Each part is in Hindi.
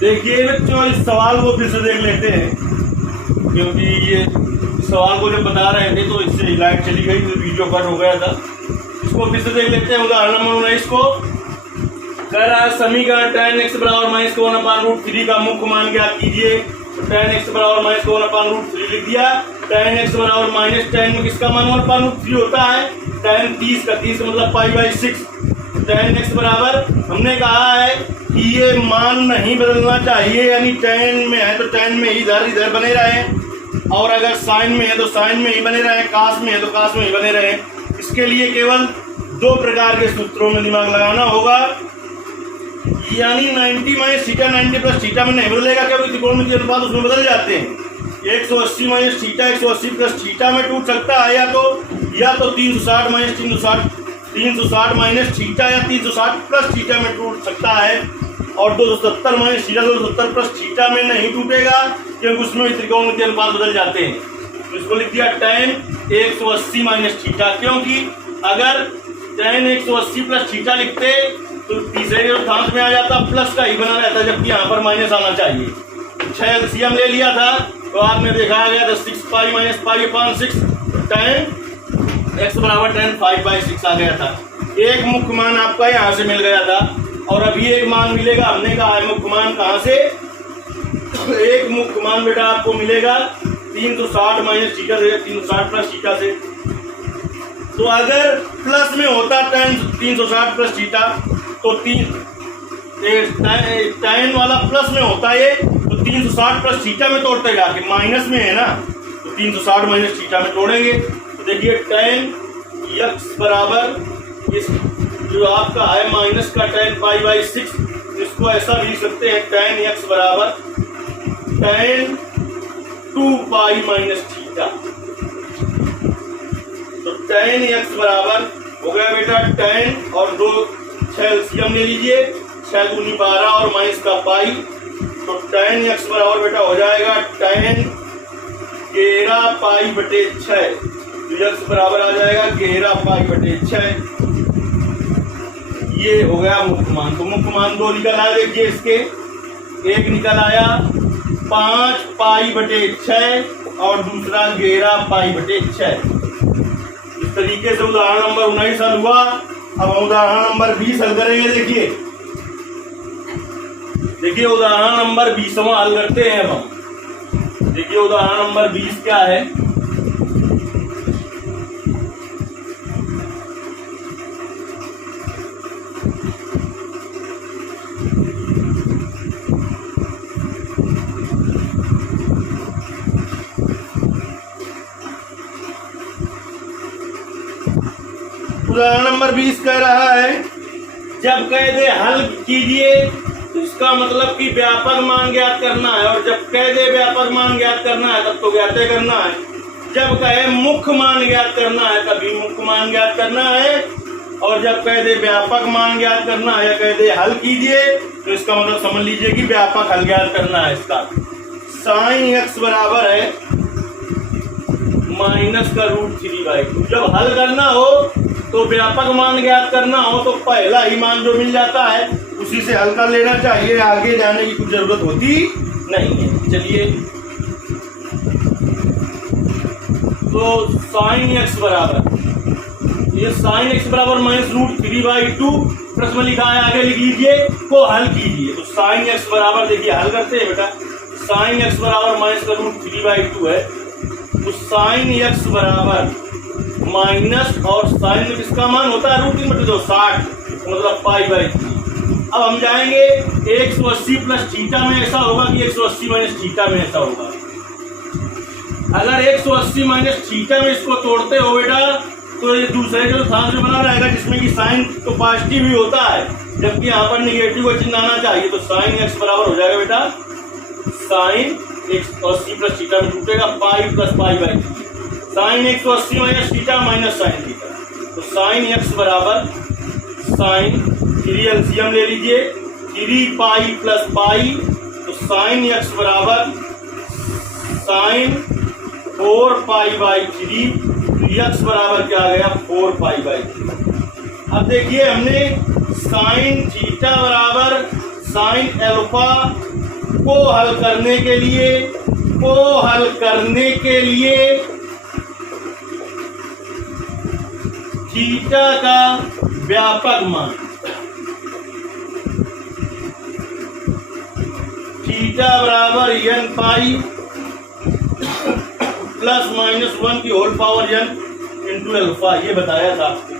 देखिए बच्चों, इस सवाल को फिर से देख लेते हैं, क्योंकि ये सवाल को जब बता रहे थे तो इससे लाइट चली गई तो वीडियो कट हो गया था। इसको फिर से देख लेते हैं। उदाहरण नंबर 19 को कह रहा है समीकरण tan x बराबर -1/√3 का मुख्य मान ज्ञात कीजिए। तो tan x बराबर -1/√3 लिख दिया। tan x बराबर -tan में किसका मान 1/√3 होता है? tan 30 का 30 मतलब π/6। tan x बराबर हमने कहा है कि ये मान नहीं बदलना चाहिए, यानी tan में है तो tan में ही इधर बने रहे, और अगर sin में है तो sin में ही बने रहे, cos में है तो cos में ही बने रहे। इसके लिए केवल दो प्रकार के सूत्रों में दिमाग लगाना होगा, यानी 90 - थीटा 90 + थीटा में नहीं बदलेगा, क्योंकि त्रिकोणमितीय अनुपात उसमें बदल जाते हैं। 180 - थीटा 180 + थीटा में टूट सकता है, या तो 360 - 360 - थीटा या 360 + थीटा में टूट सकता है, और 270 - थीटा 270 + थीटा में नहीं टूटेगा, क्योंकि उसमें त्रिकोणमितीय अनुपात बदल जाते हैं। तो इसको लिख दिया tan 180 - थीटा, क्योंकि अगर tan 180 + थीटा लिखते तो तीसरे के स्थान में आ जाता, प्लस का ही बना रहता, जबकि यहाँ पर माइनस आना चाहिए। 6 एलसीएम ले लिया था तो आपने देखा गया था 6π - π/6 tan x बराबर tan 5/6 आ गया था। एक मुख्य मान आपका यहाँ से मिल गया था, और अभी एक मान मिलेगा। हमने कहा है मुख्य मान कहाँ से? एक मुख्य मान बेटा आपको मिलेगा 360 - थीटा से, 360 + थीटा से। तो अगर प्लस में होता tan 360 + थीटा तो tan वाला प्लस में होता है, तो 360 + थीटा में तोड़ते जाके, माइनस में है ना तो 360 - थीटा में तोड़ेंगे। तो देखिए tan x बराबर इस जो आपका है माइनस का tan π/6, इसको ऐसा भी लिख सकते हैं tan x बराबर tan 2π - थीटा। तो tan x बराबर हो गया बेटा tan और 6 एलसीएम ले लीजिए, 6 दूनी 12 और माइनस का पाई। तो tan x बराबर बेटा हो जाएगा tan 11π/6। तो x बराबर आ जाएगा 11π/6। ये हो गया मुख्य मान। तो मुख्य मान दो निकल आया, देखिए इसके एक निकल आया 5π/6 और दूसरा 11π/6। इस तरीके से उदाहरण नंबर 19 हल हुआ। अब हम उदाहरण नंबर 20 हल करेंगे। देखिए उदाहरण नंबर 20वां हल करते हैं अब हम। देखिए उदाहरण नंबर 20 क्या है? उदाहरण नंबर 20 कह रहा है जब कह दे हल कीजिए तो इसका मतलब कि व्यापक मान ज्ञात करना है, और जब कह दे व्यापक मान ज्ञात करना है तब तो ज्ञात करना है। जब कहे मुख्य मान ज्ञात करना है तभी मुख्य मान ज्ञात करना है, और जब कह दे व्यापक मान ज्ञात करना है या कह दे हल कीजिए तो इसका मतलब समझ लीजिए कि व्यापक हल ज्ञात करना है। इसका sin x बराबर है -√3/2। जब हल करना हो तो व्यापक मान ज्ञात करना हो तो पहला ही मान जो मिल जाता है उसी से हल कर लेना चाहिए, आगे जाने की कुछ जरूरत होती नहीं है। चलिए तो sin x बराबर, ये sin x बराबर -√3/2 प्रश्न लिखा है, आगे लिख लीजिए को हल कीजिए। तो sin x बराबर देखिए हल करते हैं बेटा। sin x बराबर -√3/2 है, तो sin x बराबर माइनस और साइन में किसका मान होता है √3/2 60 मतलब π/3। अब हम जाएंगे 180 + थीटा में ऐसा होगा कि 180 - थीटा में ऐसा होगा। अगर 180 - थीटा में इसको तोड़ते हो बेटा तो ये दूसरे जो स्थान से बना रहेगा, जिसमें कि साइन तो पॉजिटिव ही होता है जबकि यहाँ पर निगेटिव का चिन्ह आना चाहिए। तो sin x बराबर हो जाएगा बेटा sin 180 + थीटा में टूटेगा π + π/3। sin 180 - theta minus sine theta. तो sin x बराबर sin 3 एलसीएम ले लीजिए, 3π + π। तो sin x बराबर sin 4π/3। x बराबर क्या आ गया 4π/3। अब देखिए हमने sin थीटा बराबर sin अल्फा को हल करने के लिए थीटा का व्यापक मान, थीटा बराबर n पाई प्लस माइनस 1 की whole power n into alpha, ये बताया था आपको।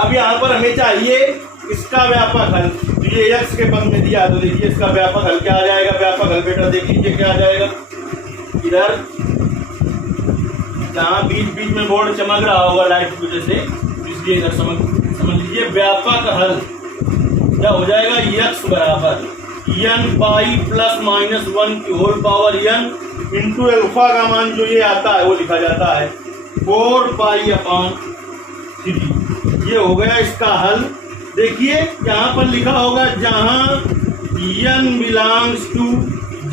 अब यहाँ पर हमें चाहिए इसका व्यापक हल, तो ये x के पद में दिया, तो देखिए इसका व्यापक हल क्या आ जाएगा। व्यापक हल बेटा देख लीजिए क्या आ जाएगा। इधर जहाँ बीच बीच में बोर्ड चमक रहा होगा लाइट की वजह से, इसलिए इधर समझ लीजिए व्यापक हल क्या हो जाएगा। x बराबर n पाई प्लस माइनस 1 की whole power n into alpha का मान जो ये आता है वो लिखा जाता है 4 पाई अपॉन 3। ये हो गया इसका हल। देखिए यहाँ पर लिखा होगा जहां n बिलोंग्स टू z,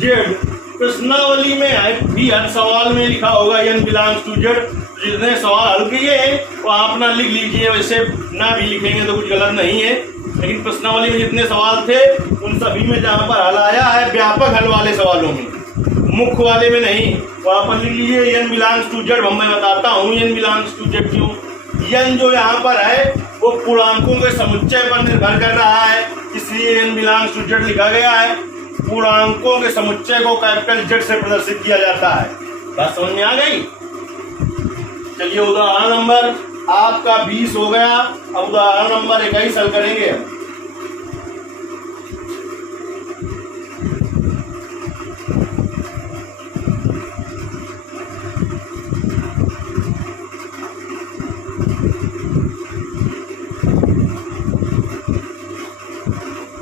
प्रश्नावली में है भी हर सवाल में लिखा होगा n बिलोंग्स टू z। जितने सवाल हल किए हैं वो आप अपना लिख लीजिए, वैसे ना भी लिखेंगे तो कुछ गलत नहीं है, लेकिन प्रश्नावली में जितने सवाल थे उन सभी में जहां पर हल आया है व्यापक हल वाले सवालों में, मुख्य वाले में नहीं, वहां पर लिख लीजिए n बिलोंग्स टू z। मैं बताता हूँ n बिलोंग्स टू z क्यों। n जो यहाँ पर है वो पूर्णांकों के समुच्चय पर निर्भर कर रहा है, इसलिए n बिलोंग्स टू z लिखा गया है। पूर्णांकों के समुच्चय को कैपिटल Z से प्रदर्शित किया जाता है। बात समझ में आ गई। चलिए उदाहरण नंबर आपका 20 हो गया। अब उदाहरण नंबर 21 हल करेंगे।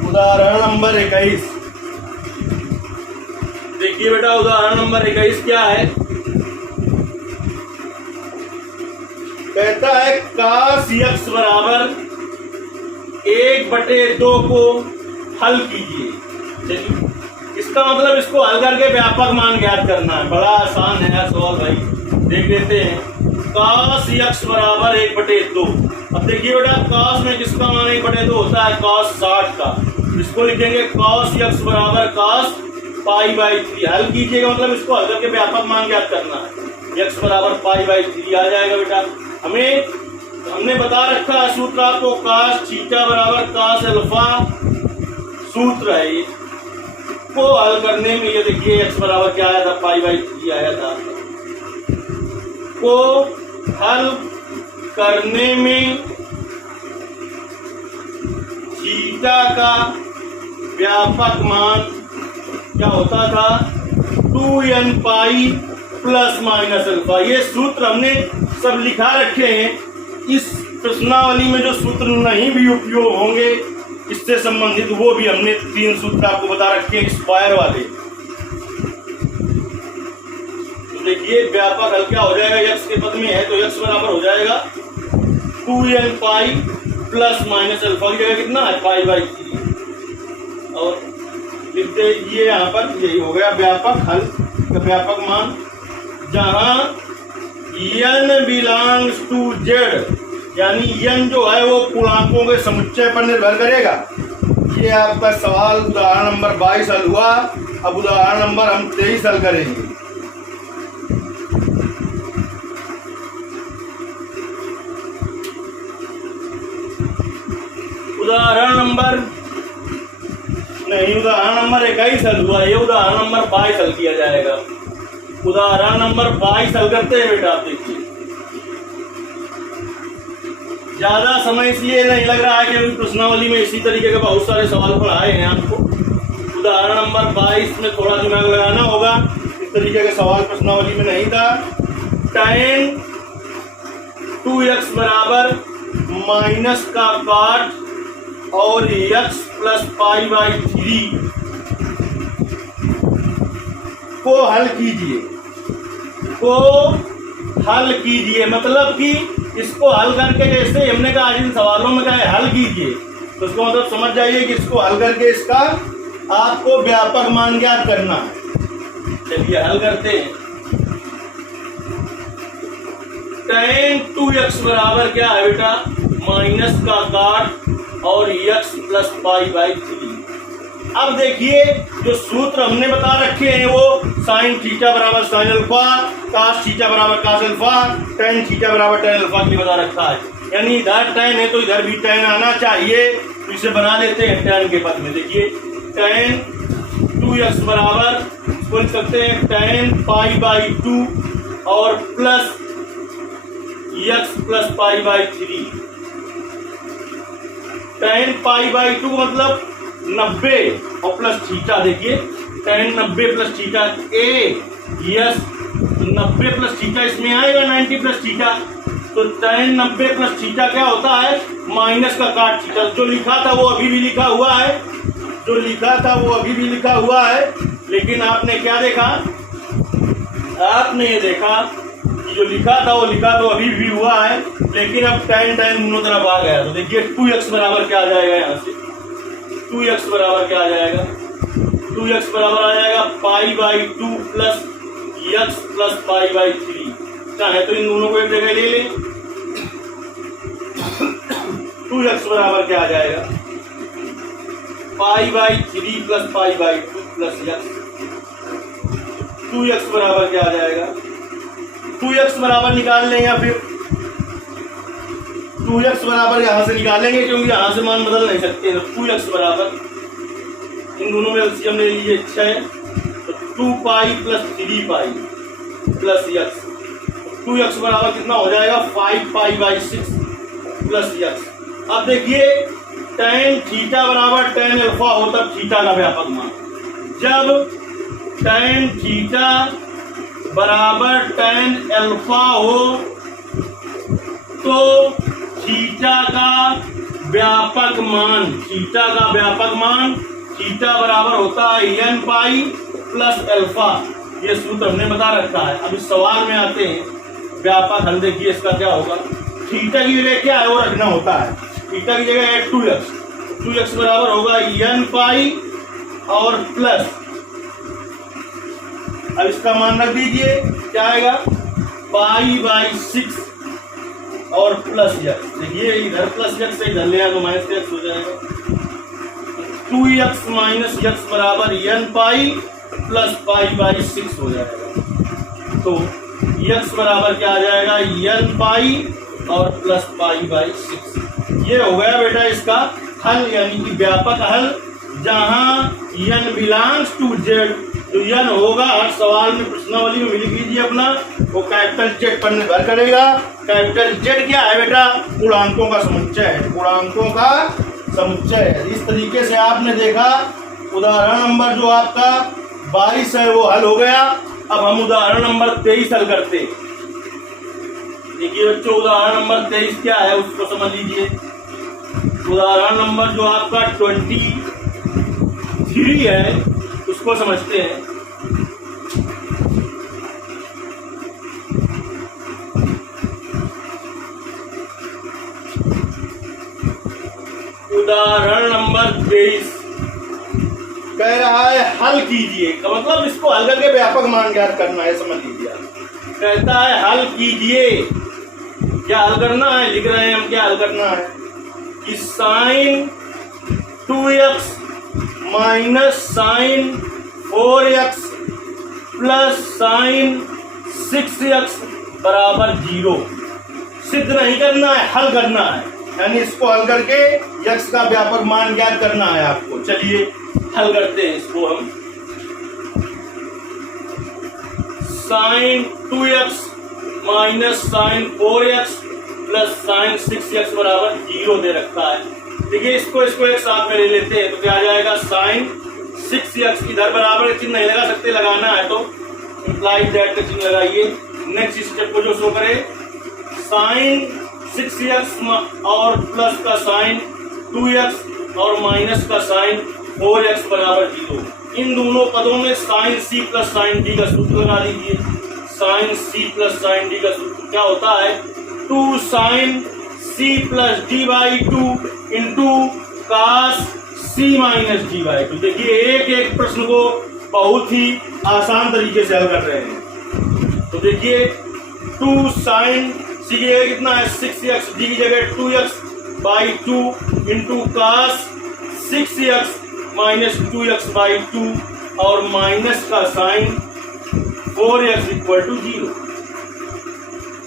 उदाहरण नंबर 21 देखिए बेटा, उदाहरण नंबर 21 क्या है। कहता है cos x बराबर 1/2 को हल कीजिए। चलिए इसका मतलब इसको हल करके व्यापक मान ज्ञात करना है। बड़ा आसान है यार सवाल भाई, देख लेते हैं। cos x बराबर 1/2। अब देखिए बेटा cos में किसका मान 1/2 होता है, cos 60 का। इसको लिखेंगे cos x बराबर cos π/3। हल कीजिएगा मतलब इसको हल करके व्यापक मान ज्ञात करना है। x बराबर π/3 आ जाएगा बेटा। हमने बता रखा है सूत्र आपको, cos थीटा बराबर cos अल्फा सूत्र है। को हल करने में ये देखिए x बराबर क्या आया था, π/3 आया था। को हल करने में थीटा का व्यापक मान क्या होता था, 2n pi plus minus alpha. ये सूत्र हमने सब लिखा रखे हैं। इस प्रश्नावली में जो सूत्र नहीं भी उपयोग होंगे इससे संबंधित वो भी हमने 3 सूत्र आपको बता रखे हैं स्क्वायर वाले। तो देखिए व्यापक हल क्या हो जाएगा, x के पद में है तो x बराबर हो जाएगा 2n pi plus minus alpha की जगह कितना है π/3। और लिखते ये यहाँ पर यही हो गया व्यापक हल का व्यापक मान, जहां n बिलोंग्स टू z, यानी n जो है वो पूर्णांकों के समुच्चय पर निर्भर करेगा। ये आपका सवाल उदाहरण नंबर 22 हल हुआ। अब उदाहरण नंबर हम 23 हल करेंगे। उदाहरण नंबर 21 हल हुआ। ये उदाहरण नंबर 22 हल किया जाएगा। उदाहरण नंबर 22 हल करते हैं बेटा। आप देखिए ज्यादा समय इसलिए नहीं लग रहा है क्योंकि प्रश्नावली में इसी तरीके के बहुत सारे सवाल पढ़ाए हैं आपको। उदाहरण नंबर 22 में थोड़ा दिमाग लगाना होगा, इस तरीके के सवाल प्रश्नावली में नहीं था। tan 2x बराबर माइनस का काट और x प्लस π/3 को हल कीजिए। मतलब कि इसको हल करके, जैसे हमने कहा आज इन सवालों में कहा हल कीजिए, तो उसको मतलब समझ जाइए कि इसको हल करके इसका आपको व्यापक मान ज्ञात करना है। चलिए हल करते हैं। tan 2x बराबर क्या है बेटा, माइनस का काट और x प्लस π/3। अब देखिए जो सूत्र हमने बता रखे हैं वो साइन थीटा बराबर साइन अल्फा, कास थीटा बराबर कास अल्फा, टेन थीटा बराबर टेन अल्फा के लिए बता रखा है। यानी इधर टेन है तो इधर भी टेन आना चाहिए, तो इसे बना लेते हैं टेन के पद में। देखिए टेन 2x बराबर बोल सकते हैं टेन पाई बाई 2 और plus x plus pi by 3। Ten pi by 2 मतलब 90 और प्लस थीटा। देखिए टेन 90 प्लस थीटा ए यस 90 प्लस थीटा इसमें आएगा 90 प्लस थीटा, तो टेन 90 प्लस थीटा क्या होता है माइनस का काट थीटा। जो लिखा था वो अभी भी लिखा हुआ है, जो लिखा था वो अभी भी लिखा हुआ है, लेकिन आपने क्या देखा, आपने ये देखा कि जो लिखा था वो लिखा तो अभी भी हुआ है, लेकिन अब टेन दोनों तरफ आ गया। तो देखिए 2x बराबर क्या आ जाएगा, यहाँ से 2x बराबर क्या आ जाएगा, 2x बराबर आ जाएगा pi by 2 plus x plus pi by 3। चाहे तो इन दोनों को एक जगह ले लें। 2x बराबर क्या आ जाएगा pi by 3 plus pi by 2 plus x। 2x बराबर क्या आ जाएगा, 2x बराबर निकाल लें या फिर 2x बराबर यहां से निकालेंगे क्योंकि यहां से मान बदल नहीं सकते। तो 2x बराबर इन दोनों में एलसीएम ले लीजिए 6, तो 2 pi plus 3 pi plus x। 2x बराबर कितना हो जाएगा 5 पाई बाई 6 प्लस x। अब देखिए टेन थीटा बराबर टेन अल्फा हो तब थीटा का व्यापक मान। जब टेन थीटा बराबर टेन अल्फा हो तो थीटा का व्यापक मान, थीटा का व्यापक मान थीटा बराबर होता है n पाई प्लस अल्फा। ये सूत्र हमने बता रखा है। अब इस सवाल में आते हैं व्यापक हल। देखिए इसका क्या होगा, थीटा की जगह क्या है वो रखना होता है। थीटा की जगह है 2x, 2x बराबर होगा n पाई और प्लस, अब इसका मान रख दीजिए क्या आएगा पाई बाई 6 और प्लस x। देखिए इधर प्लस x से इधर ले आया तो माइनस x हो जाएगा। 2x माइनस x बराबर n pi plus pi by 6 हो जाएगा। तो x बराबर क्या आ जाएगा n पाई और प्लस पाई बाई 6। ये हो गया बेटा इसका हल, यानी कि व्यापक हल, जहां n बिलोंग्स टू z। जो n होगा हर सवाल में प्रश्नावली में लिख लीजिए अपना, वो कैपिटल Z पर निर्भर करेगा। कैपिटल Z क्या है बेटा, पूर्णांकों का समुच्चय है, पूर्णांकों का समुच्चय है। इस तरीके से आपने देखा उदाहरण नंबर जो आपका 22 है वो हल हो गया। अब हम उदाहरण नंबर 23 हल करते हैं। देखिए बच्चों उदाहरण नंबर 23 क्या है उसको समझ लीजिए। उदाहरण नंबर जो आपका 23 है उसको समझते हैं। उदाहरण नंबर 23 कह रहा है हल कीजिए, का मतलब इसको हल करके व्यापक मान ज्ञात करना है, समझ लीजिए। कहता है हल कीजिए, क्या हल करना है, लिख रहे हैं हम क्या हल करना है कि sine 2x minus sine 4x plus sine 6x बराबर 0। सिद्ध नहीं करना है, हल करना है, यानी इसको हल करके x का व्यापक मान ज्ञात करना है आपको। चलिए हल करते हैं इसको हम। Sine 2x minus sine 4x plus sine 6x बराबर 0 दे रखा है। देखिए इसको एक साथ में ले लेते हैं तो क्या आ जाएगा साइन 6x, इधर बराबर का चिन्ह नहीं लगा सकते, लगाना है तो इम्प्लाइड दैट का चिन्ह लगाइए। नेक्स्ट स्टेप को जो शो करे साइन 6x और प्लस का साइन 2x और माइनस का साइन 4x बराबर 0। इन दोनों पदों में sine c plus sine d का सूत्र लगा दीजिए। Sine c plus sine d का सूत्र क्या होता है 2 sine c plus d by 2 into cos c minus d by 2। देखिए एक एक प्रश्न को बहुत ही आसान तरीके से हल कर रहे हैं। तो देखिए 2 साइन c की जगह कितना है 6x, d की जगह 2x by 2 into cos 6x minus 2x/2 और माइनस का साइन 4x = 0।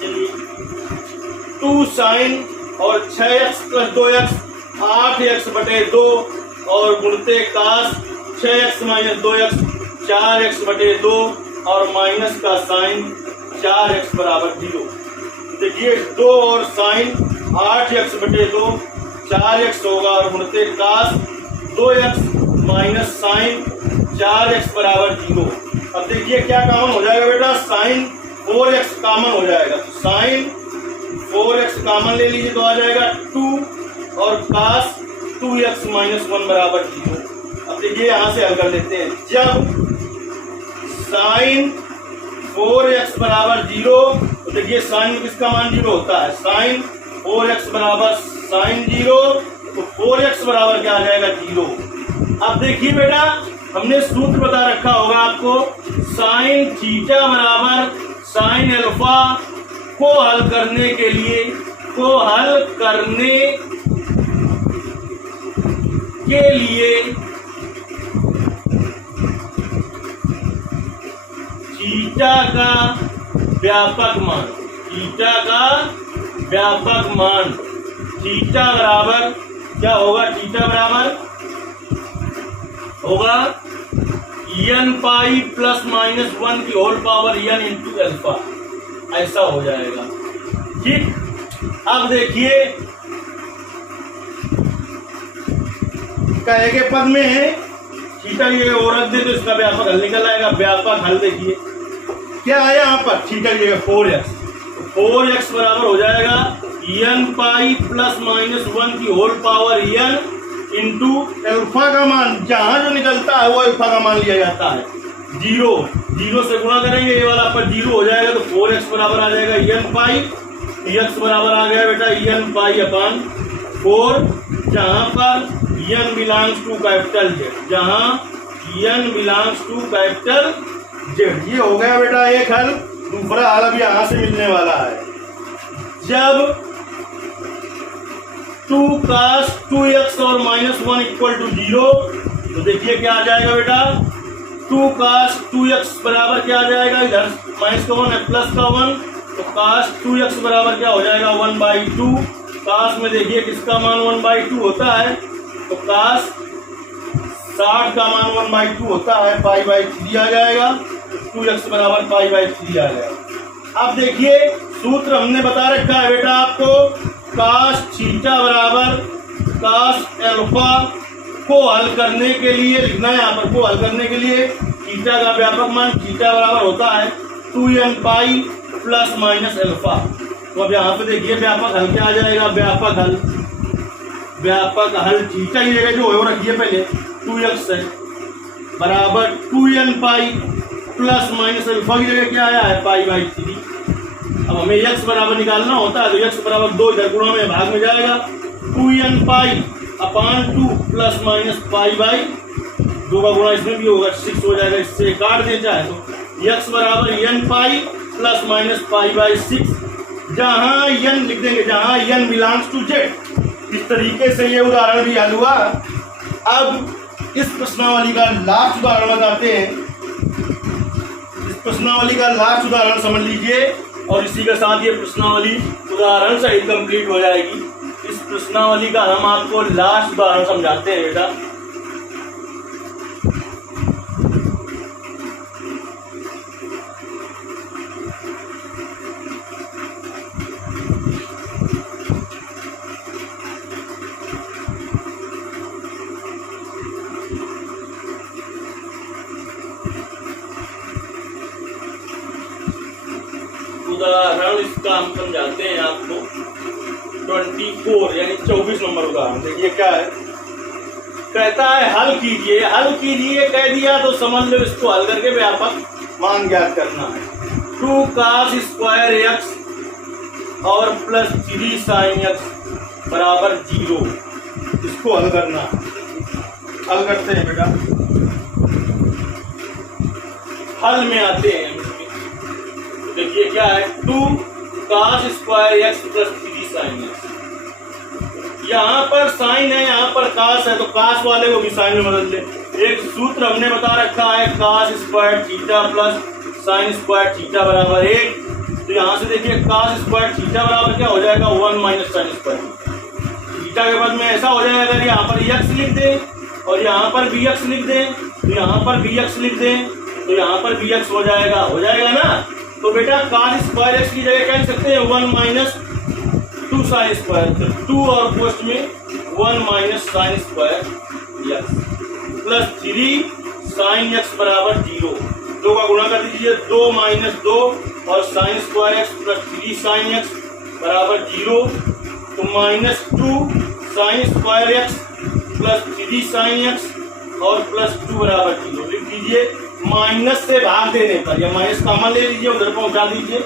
चलिए 2 साइन और 6x + 2x 8x/2 और गुणते कास 6x - 2x 4x/2 और माइनस का साइन 4x = 0। देखिए 2 और साइन 8x/2 4x होगा और गुणते कास 2x माइनस साइन 4x = 0। अब देखिए क्या कॉमन हो जाएगा बेटा, साइन 4x कॉमन हो जाएगा, तो साइन 4x कॉमन ले लीजिए तो आ जाएगा 2 और कास 2x - 1 = 0। अब देखिए यहां से हल कर लेते हैं। जब साइन 4x = 0 तो देखिए साइन में किसका मान 0 होता है, साइन 4x = साइन 0, तो 4x बराबर क्या आ जाएगा 0। अब देखिए बेटा हमने सूत्र बता रखा होगा आपको, साइन थीटा बराबर साइन अल्फा को हल करने के लिए थीटा का व्यापक मान थीटा बराबर क्या होगा, थीटा बराबर होगा n पाई प्लस माइनस 1 की whole power n into alpha, ऐसा हो जाएगा। ठीक, अब देखिए कहे के पद में है थीटा की जगह और रख दे तो इसका व्यापक हल निकल आएगा। व्यापक हल देखिए क्या आया यहाँ पर, थीटा की जगह 4x, 4x बराबर हो जाएगा n पाई प्लस माइनस 1 की whole power n into alpha का मान, जहां जो निकलता है वो अल्फा का मान लिया जाता है 0 से गुणा करेंगे, ये वाला पर 0 हो जाएगा तो 4x बराबर आ जाएगा n पाई, x बराबर आ गया बेटा n पाई अपॉन 4, जहां पर n belongs to capital Z, जहां n belongs to capital Z। ये हो गया बेटा एक हल। दूसरा हल अब यहां से मिलने वाला है। जब 2 cos 2x और -1 = 0 तो देखिए क्या आ जाएगा बेटा, 2 cos 2x बराबर क्या आ जाएगा, इधर माइनस का 1 है प्लस का 1, तो cos 2x बराबर क्या हो जाएगा 1/2। cos में देखिए किसका मान 1/2 होता है, तो cos 60 का मान 1/2 होता है, π/3 आ जाएगा, तो 2x बराबर π/3 आ जाएगा। अब देखिए सूत्र हमने बता रखा है बेटा आपको, cos थीटा बराबर cos अल्फा को हल करने के लिए लिखना है, यहाँ पर को हल करने के लिए थीटा का व्यापक मान थीटा बराबर होता है 2n pi plus minus alpha. तो अब यहाँ पे देखिए व्यापक हल क्या आ जाएगा, व्यापक हल थीटा की जगह जो है वो रखिए पहले 2x है बराबर 2n pi plus minus alpha की जगह क्या आया है π/3। अब हमें x बराबर निकालना होता है तो x बराबर 2 इधर गुणा में भाग में जाएगा, 2n pi upon 2 plus minus π/2 का गुणा इसमें भी होगा 6 हो जाएगा, इससे काट दे चाहे तो x बराबर n पाई प्लस माइनस π/6, जहां n लिख देंगे, जहां n बिलोंग्स टू Z। इस तरीके से ये उदाहरण भी हल हुआ। अब इस प्रश्नावली का लास्ट उदाहरण बताते हैं। इस प्रश्नावली का लास्ट उदाहरण समझ लीजिए और इसी के साथ ये प्रश्नावली उदाहरण सहित कंप्लीट हो जाएगी। इस प्रश्नावली का हम आपको लास्ट उदाहरण समझाते हैं बेटा। उदाहरण इसका हम समझाते हैं आपको 24 यानी 24 नंबर उदाहरण। देखिए क्या है, कहता है हल कीजिए कह दिया तो समझ लो इसको हल करके व्यापक मान ज्ञात करना है। 2 cos स्क्वायर x और प्लस 3 sin x बराबर 0, इसको हल करना है। हल करते हैं बेटा, हल में आते हैं। देखिए क्या है, 2 cos square x plus 3 sin x, यहाँ पर साइन है, यहाँ पर कास है, तो कास वाले को भी साइन में बदल दे। एक सूत्र हमने बता रखा है, cos square theta plus sine square theta बराबर 1। तो यहाँ से देखिए कास स्क्वायर थीटा बराबर क्या हो जाएगा, 1 माइनस साइन स्क्वायर थीटा के बाद में ऐसा हो जाएगा। अगर यहाँ पर x लिख दें और यहाँ पर bx लिख दें, तो यहाँ पर bx लिख दें तो यहाँ पर bx हो जाएगा ना। तो बेटा कास स्क्वायर x की जगह क्या लिख सकते हैं, 1 माइनस 2 साइन स्क्वायर, तो 2 और पोस्ट में 1 minus sine square x plus 3 sine x बराबर 0। 2 का गुणा कर दीजिए, 2 माइनस 2 और sine square x plus 3 sine x बराबर 0। तो minus 2 sine square x plus 3 sine x और प्लस 2 बराबर 0 लिख दीजिए। माइनस से भाग देने पर या माइनस कॉमन ले लीजिए, उधर पहुंचा दीजिए,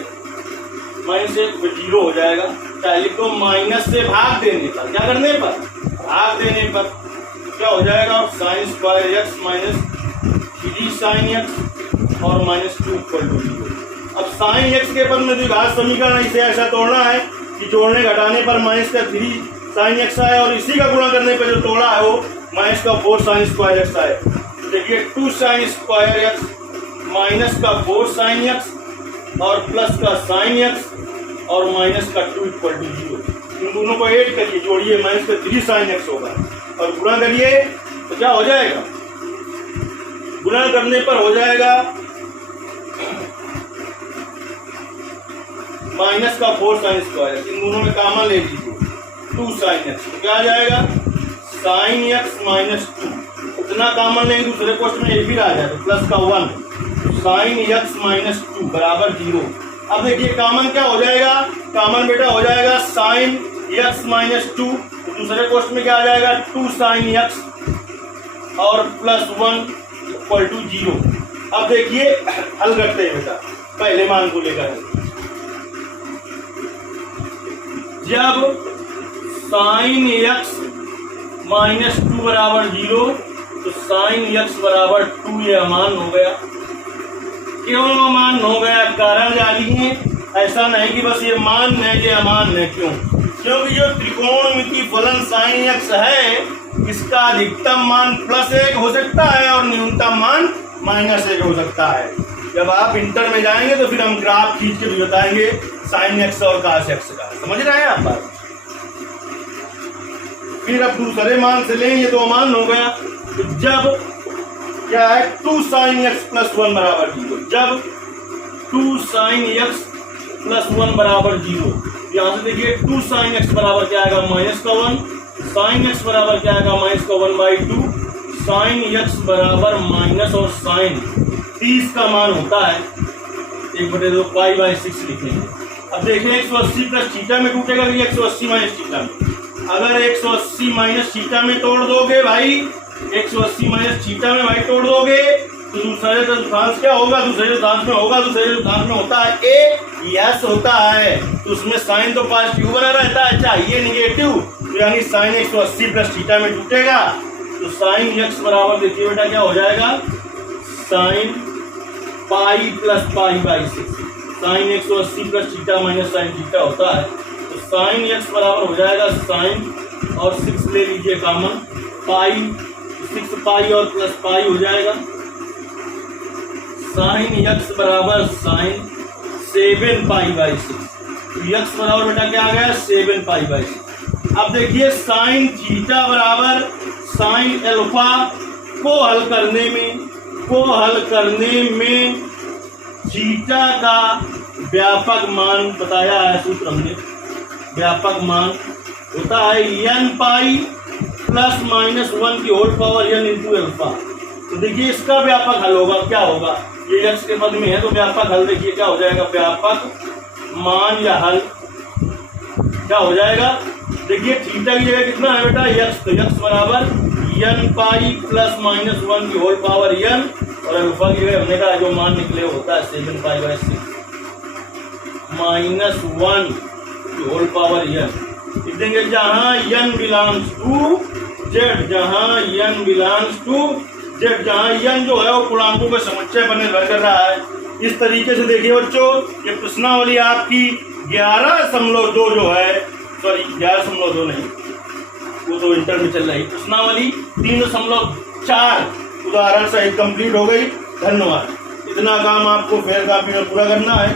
माइनस से 0 हो जाएगा। चाहे लिखो माइनस से भाग देने पर, क्या करने पर, भाग देने पर क्या हो जाएगा, sine square x minus 3 sine x और माइनस 2 इक्वल टू 0। अब साइन एक्स के पद में द्विघात समीकरण इसे ऐसा तोड़ना है कि जोड़ने घटाने पर माइनस का 3 साइन एक्स आए और इसी का गुणा करने पर जो तोड़ा है वो माइनस का 4 साइन स्क्वायर एक्स आए। देखिए 2 साइन स्क्वायर एक्स माइनस का 4 साइन एक्स और प्लस का साइन एक्स और माइनस का 2 इक्वल टू 0। इन दोनों को ऐड करिए, जोड़िए, माइनस का 3 साइन एक्स होगा और गुणा करिए तो क्या हो जाएगा, गुणा करने पर हो जाएगा माइनस का 4 साइन स्क्वायर एक्स। इन दोनों में कॉमन ले लीजिए, 2 साइन एक्स, तो क्या आ जाएगा, साइन एक्स माइनस 2। इतना कॉमन लेंगे दूसरे पोस्ट में एक भी आ जाए तो प्लस का 1 साइन एक्स माइनस 2 बराबर 0। अब देखिए कॉमन क्या हो जाएगा, कॉमन बेटा हो जाएगा साइन एक्स माइनस 2, तो दूसरे पोस्ट में क्या आ जाएगा, 2 साइन एक्स और प्लस 1 इक्वल टू 0। अब देखिए हल करते हैं बेटा, पहले मान को लेकर। जब साइन एक्स माइनस 2 बराबर 0 तो साइन एक्स बराबर 2 ये अमान हो गया। क्यों अमान हो गया, कारण जानिए। ऐसा नहीं कि बस ये मान है ये अमान है, क्यों, क्योंकि जो त्रिकोणमिति फलन साइन एक्स है इसका अधिकतम मान +1 हो सकता है और न्यूनतम मान -1 हो सकता है। जब आप इंटर में जाएंगे तो फिर हम ग्राफ खींच के भी बताएंगे साइन एक्स और कास एक्स का, समझ रहे हैं आप बात। फिर अब दूसरे मान से लेंगे तो अमान हो गया। तो जब क्या है, 2 साइन एक्स प्लस 1 बराबर 0, जब 2 साइन एक्स प्लस 1 बराबर 0, यहाँ से देखिए 2 साइन एक्स बराबर क्या आएगा, माइनस का 1, साइन एक्स बराबर क्या आएगा, माइनस का 1/2, साइन एक्स बराबर माइनस और साइन 30 का मान होता है 1/2 पाई/6 लिखेंगे। अब देखिए 180 प्लस थीटा में टूटेगा कि 180 माइनस थीटा में। अगर 180 माइनस थीटा में तोड़ दोगे भाई, 180 माइनस थीटा में भाई तोड़ दोगे तो दूसरे चतुर्थांश क्या होगा, दूसरे चतुर्थांश में होगा, दूसरे चतुर्थांश में होता है ए यस होता है, तो उसमें साइन तो पॉजिटिव बना रहता है, चाहिए निगेटिव, तो यानी साइन 180 प्लस थीटा में टूटेगा तो साइन एक्स बराबर देखिए बेटा क्या हो जाएगा, साइन पाई प्लस पाई/6। Sine 180 plus theta minus sine theta होता है, तो साइन एक्स बराबर हो जाएगा साइन और 6 ले लीजिए कॉमन, पाई 6 पाई और प्लस पाई हो जाएगा, साइन एक्स बराबर साइन 7 पाई/6। तो एक्स बराबर बेटा क्या आ गया, 7 पाई/6। अब देखिए साइन थीटा बराबर साइन अल्फा को हल करने में थीटा का व्यापक मान बताया है, सूत्र हमने, व्यापक मान होता है n पाई प्लस -1 की whole power n into alpha. तो देखिए इसका व्यापक हल होगा, क्या होगा, ये x के पद में है तो व्यापक हल देखिए क्या हो जाएगा, व्यापक मान या हल क्या हो जाएगा। देखिए थीटा की जगह कितना है बेटा, x, तो x बराबर n पाई प्लस -1 की होल पावर n और अल्फा की जगह हमने कहा जो मान निकले होता है 7 पाई/6 -1 की होल पावर n। लिख देंगे जहां n बिलोंग्स टू z, जहां n बिलोंग्स टू z, जहां n जो है वो पूर्णांकों के समुच्चय पर निर्भर कर रहा है। इस तरीके से देखिए बच्चों, ये प्रश्नावली आपकी 11.2 जो है, सॉरी 11.2 नहीं, वो तो इंटर में चल रही। प्रश्नावली 3.4 उदाहरण सहित कंप्लीट हो गई। धन्यवाद। इतना काम आपको फेयर कॉपी में पूरा करना है।